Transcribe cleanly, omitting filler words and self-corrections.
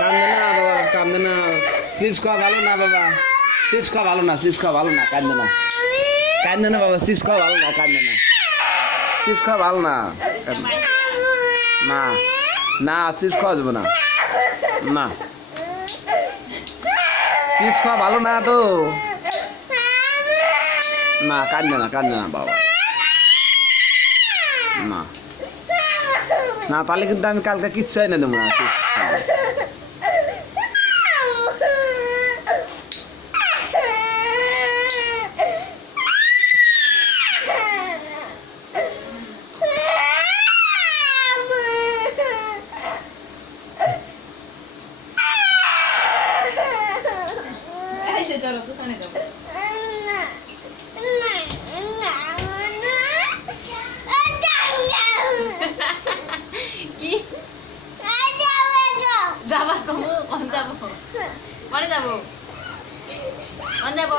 কান্দে না বাবা, কান্দে না। চিপস খাওয়া ভালো না বাবা, চিপস খাওয়া ভালো না, চিপস খাওয়া ভালো না, কান্দে না, কান্দে না বাবা, চিপস খাওয়া ভালো না, কান্দে না, চিপস খাওয়া ভালো না। না না, চিপস খাওয়া যাবে না, না চিপস খাওয়া ভালো না তো। না কান্দে না, কান্দে না বাবা, না না, তাহলে কিন্তু আমি কালকে কিচ্ছু এনে দেবো না চিপস খাওয়া। চলো দোকানে যাবো। কি যাবা কম যাবো, মানে যাবো, মানে যাবো।